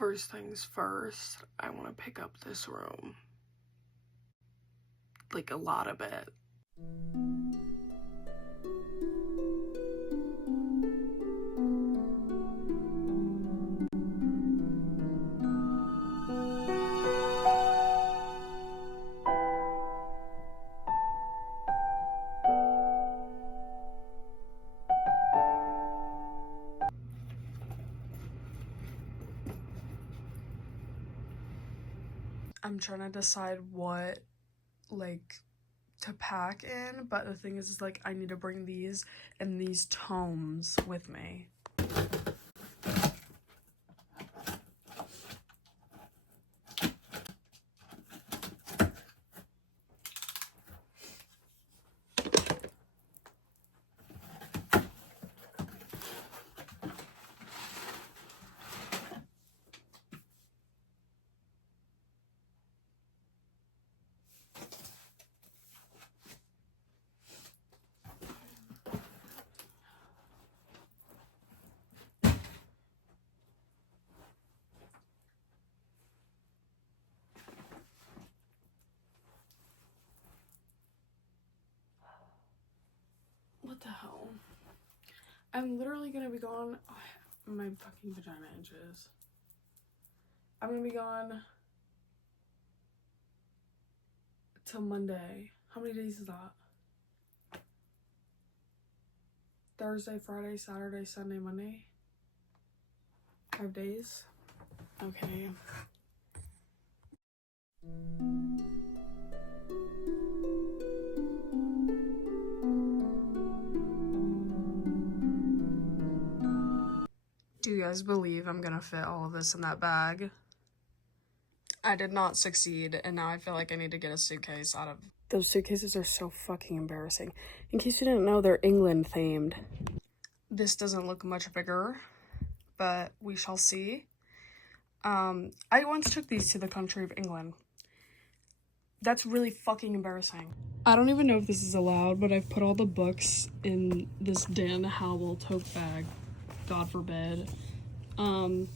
First things first, I want to pick up this room. Like a lot of it. I'm trying to decide what, like, to pack in, but the thing is like, I need to bring these and these tomes with me. What the hell? I'm literally gonna be gone. Oh, my fucking vagina itches. I'm gonna be gone till Monday. How many days is that? Thursday, Friday, Saturday, Sunday, Monday? 5 days? Okay. Do you guys believe I'm gonna fit all of this in that bag? I did not succeed, and now I feel like I need to get a suitcase out of... Those suitcases are so fucking embarrassing. In case you didn't know, they're England themed. This doesn't look much bigger, but we shall see. I once took these to the country of England. That's really fucking embarrassing. I don't even know if this is allowed, but I've put all the books in this Dan Howell tote bag. God forbid. And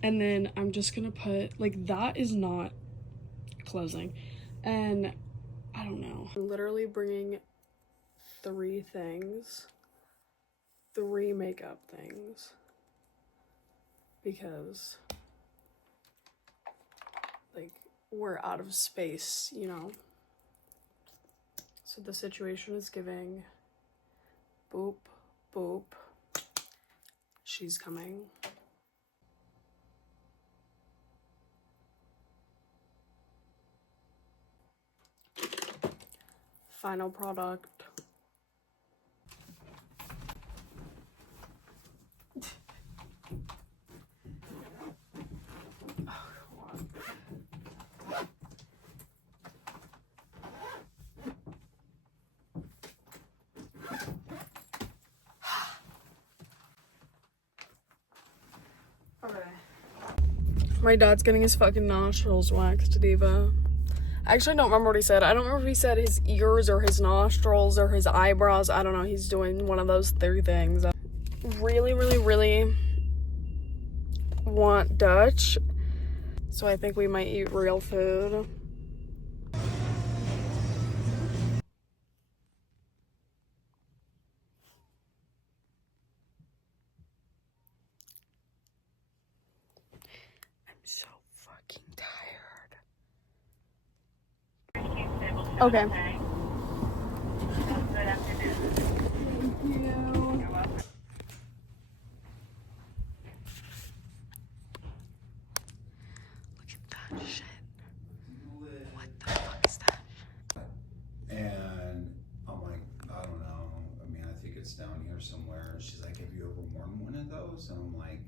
then I'm just gonna put, like, that is not closing. And I don't know. I'm literally bringing 3 things. 3 makeup things. Because, like, we're out of space, you know? So the situation is giving boop, boop. She's coming. Final product. Okay. My dad's getting his fucking nostrils waxed, Diva. I actually don't remember what he said. I don't remember if he said his ears or his nostrils or his eyebrows. I don't know. He's doing one of those 3 things. I really, really, really want Dutch. So I think we might eat real food. I'm so fucking tired. Okay. Good afternoon. Thank you. You're welcome. Look at that shit. What the fuck is that? And I'm like, I don't know. I mean, I think it's down here somewhere. She's like, have you ever worn one of those? And I'm like,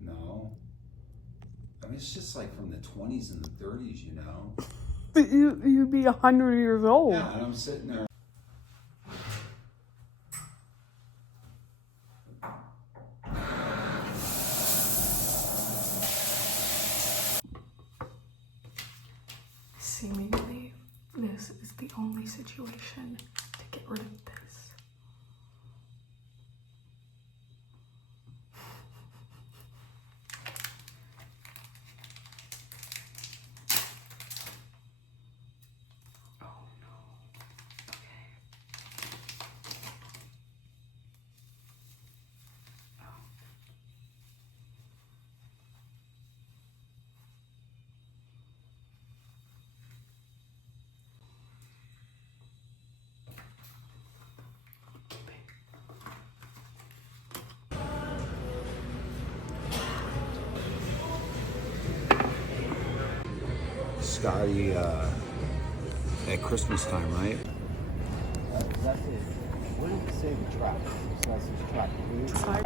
no. I mean, it's just like from the 20s and the 30s, you know? But you'd be 100 years old. Yeah, and I'm sitting there. Seemingly, this is the only situation to get rid of this. Scotty at Christmas time, right? That's it. What did it say the track? So that's his track.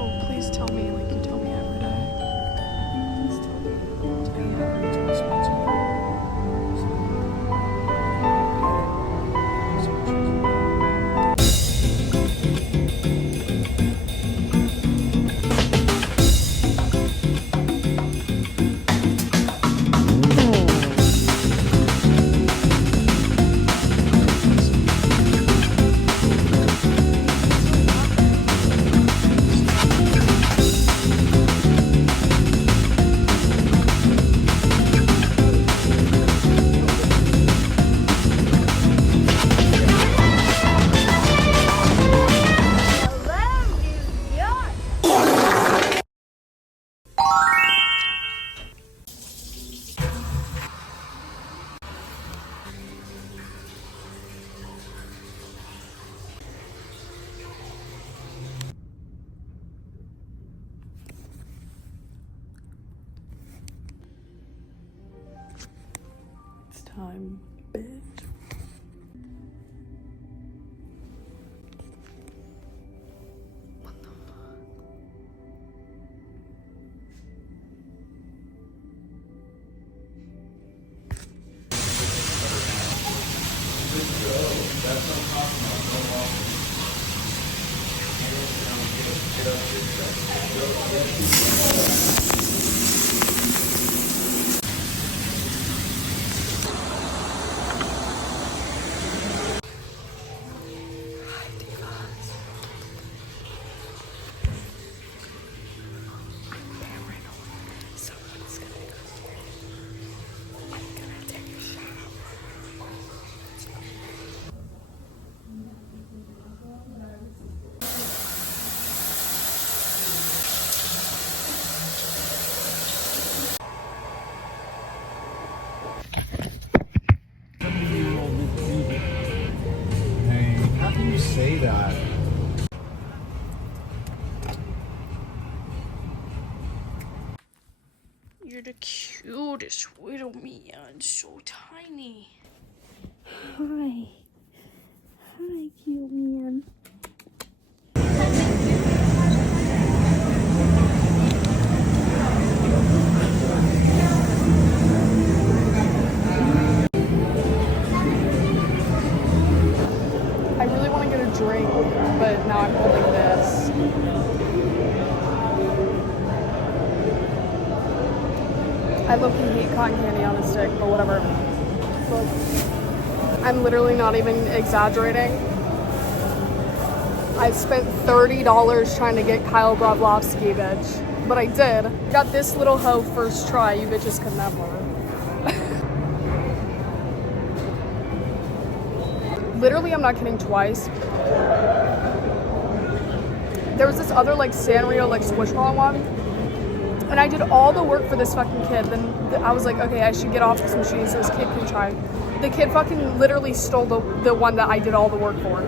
Oh, please tell me like you tell me every day. Please tell me. Yeah, you tell me so it's time, bitch. Hey, how can you say that? You're the cutest little Mia and so tiny. Hi. Hi, cute man. I really want to get a drink, but now I'm holding this. I low-key hate cotton candy on a stick, but whatever. Look, I'm literally not even exaggerating. I spent $30 trying to get Kyle Broblovsky, bitch. But I did. Got this little hoe first try, you bitches could never. Literally, I'm not kidding, twice. There was this other like Sanrio like Squishmallow one, and I did all the work for this fucking kid. Then I was like, okay, I should get off this machine so this kid can try. The kid fucking literally stole the one that I did all the work for.